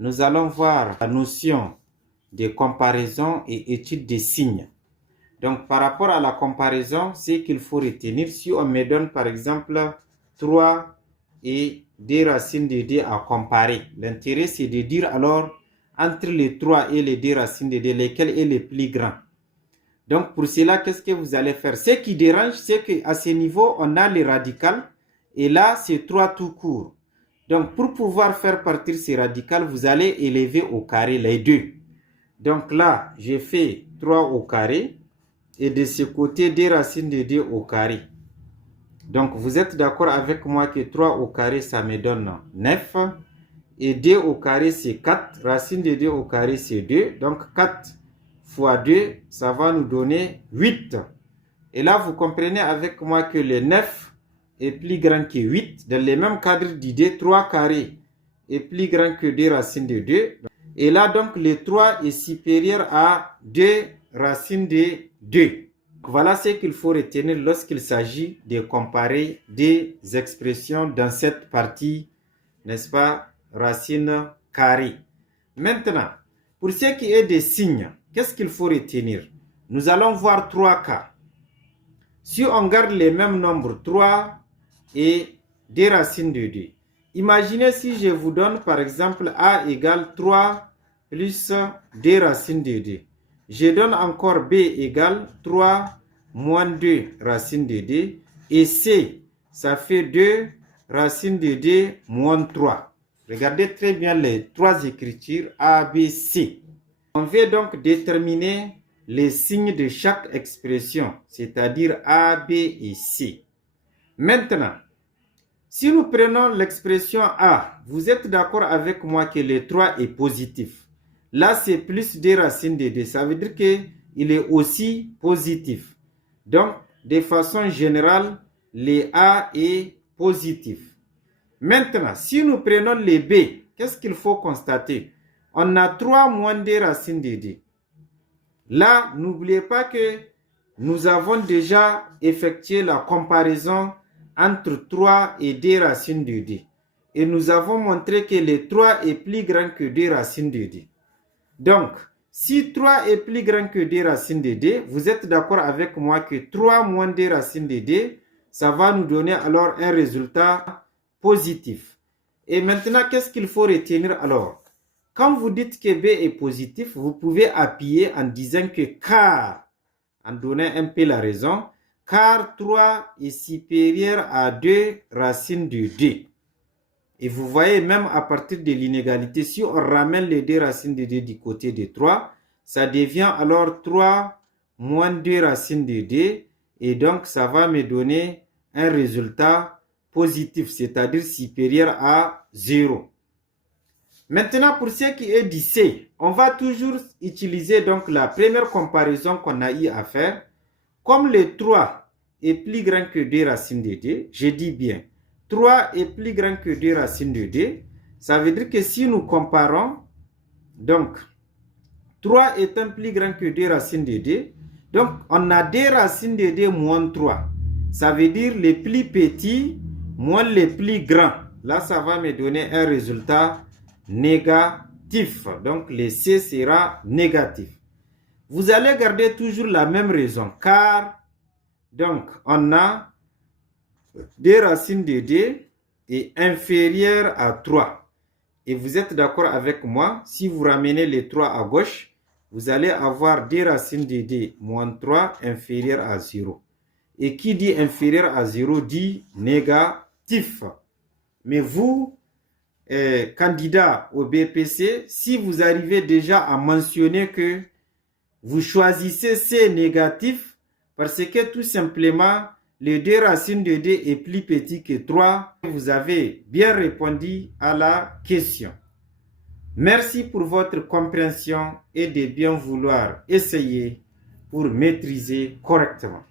nous allons voir la notion de comparaison et étude des signes. Donc, par rapport à la comparaison, c'est qu'il faut retenir. Si on me donne, par exemple, 3 et des racines de D à comparer, l'intérêt, c'est de dire alors, entre les 3 et les 2 racines de D, lesquels est le plus grand. Donc, pour cela, qu'est-ce que vous allez faire? Ce qui dérange, c'est qu'à ce niveau, on a les radicales. Et là, c'est 3 tout court. Donc, pour pouvoir faire partir ces radicales, vous allez élever au carré les 2. Donc là, j'ai fait 3 au carré. Et de ce côté, des racines de 2 au carré. Donc, vous êtes d'accord avec moi que 3 au carré, ça me donne 9. Et 2 au carré, c'est 4. Racine de 2 au carré, c'est 2. Donc, 4 fois 2, ça va nous donner 8. Et là, vous comprenez avec moi que le 9 est plus grand que 8. Dans le même cadre d'idée, 3 carré est plus grand que 2 racines de 2. Et là, donc, le 3 est supérieur à 2 racines de 2. Voilà ce qu'il faut retenir lorsqu'il s'agit de comparer des expressions dans cette partie, n'est-ce pas, racine carrée. Maintenant, pour ce qui est des signes, qu'est-ce qu'il faut retenir? Nous allons voir 3 cas. Si on garde les mêmes nombres, 3 et des racines de 2. Imaginez si je vous donne par exemple A égale 3 plus 2 racines de 2. Je donne encore B égale 3 moins 2 racines de 2. Et C, ça fait 2 racines de 2 moins 3. Regardez très bien les 3 écritures A, B, C. On veut donc déterminer les signes de chaque expression, c'est-à-dire A, B et C. Maintenant, si nous prenons l'expression A, vous êtes d'accord avec moi que le 3 est positif. Là, c'est plus 2 racines de 2. Ça veut dire qu'il est aussi positif. Donc, de façon générale, le A est positif. Maintenant, si nous prenons le B, qu'est-ce qu'il faut constater? On a 3 moins 2 racines de 2. Là, n'oubliez pas que nous avons déjà effectué la comparaison entre 3 et 2 racines de 2. Et nous avons montré que le 3 est plus grand que 2 racines de 2. Donc, si 3 est plus grand que 2 racines de 2, vous êtes d'accord avec moi que 3 moins 2 racines de 2, ça va nous donner alors un résultat positif. Et maintenant, qu'est-ce qu'il faut retenir alors? Quand vous dites que B est positif, vous pouvez appuyer en disant que car, en donnant un peu la raison, car 3 est supérieur à 2 racines de 2. Et vous voyez, même à partir de l'inégalité, si on ramène les 2 racines de 2 du côté de 3, ça devient alors 3 moins 2 racines de 2. Et donc, ça va me donner un résultat positif, c'est-à-dire supérieur à 0. Maintenant, pour ce qui est du C, on va toujours utiliser donc la première comparaison qu'on a eu à faire. Comme le 3 est plus grand que 2 racines de 2, je dis bien, 3 est plus grand que 2 racines de 2. Ça veut dire que si nous comparons, donc, 3 étant plus grand que 2 racines de 2, donc on a 2 racines de 2 moins 3. Ça veut dire les plus petits moins les plus grands. Là, ça va me donner un résultat négatif. Donc, le C sera négatif. Vous allez garder toujours la même raison, car, donc, on a 2 racines de 2 est inférieur à 3. Et vous êtes d'accord avec moi, si vous ramenez les 3 à gauche, vous allez avoir 2 racines de 2 moins 3 inférieur à 0. Et qui dit inférieur à 0 dit négatif. Mais vous, candidat au BPC, si vous arrivez déjà à mentionner que vous choisissez C négatif, parce que tout simplement, les 2 racines de 2 est plus petit que 3. Vous avez bien répondu à la question. Merci pour votre compréhension et de bien vouloir essayer pour maîtriser correctement.